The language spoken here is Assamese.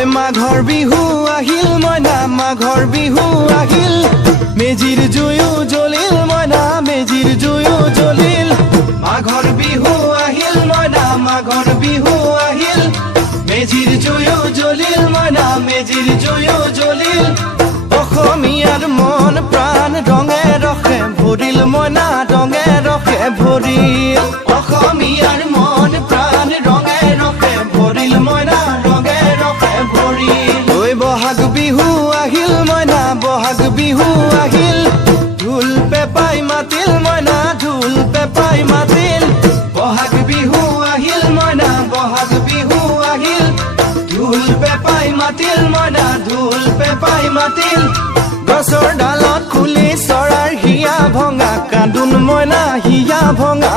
ঐ মাঘৰ বিহু আহিল মইনা মাঘৰ বিহু আহিল মেজিৰ জুয়ো জ্বলিল মইনা মেজিৰ জুয়ো জ্বলিল মাঘৰ বিহু আহিল মইনা মাঘৰ বিহু আহিল মেজিৰ জুয়ো জ্বলিল মইনা মেজিৰ জুয়ো জ্বলিল অসমীয়াৰ মন প্ৰাণ ৰঙে ৰখে ভৰিল মইনা ৰঙে ৰখে ভৰিল অসমীয়াৰ মন প্ৰাণ ৰঙে ৰখে ভৰিল মইনা ৰঙে ৰখে ভৰিল ঐ বহাগ বিহু আহিল মইনা বহাগ বিহু আহিল ঢোল পেপাই মাতিল মইনা ঢোল পেপাই মাতিল বহাগ বিহু আহিল মইনা বহাগ বিহু আহিল ঢোল পেপাই মাতিল মইনা ঢোল পেপাই মাতিল গছৰ ডালত খুলি চৰাৰ হিয়া ভঙা কান্দোন মইনা হিয়া ভঙা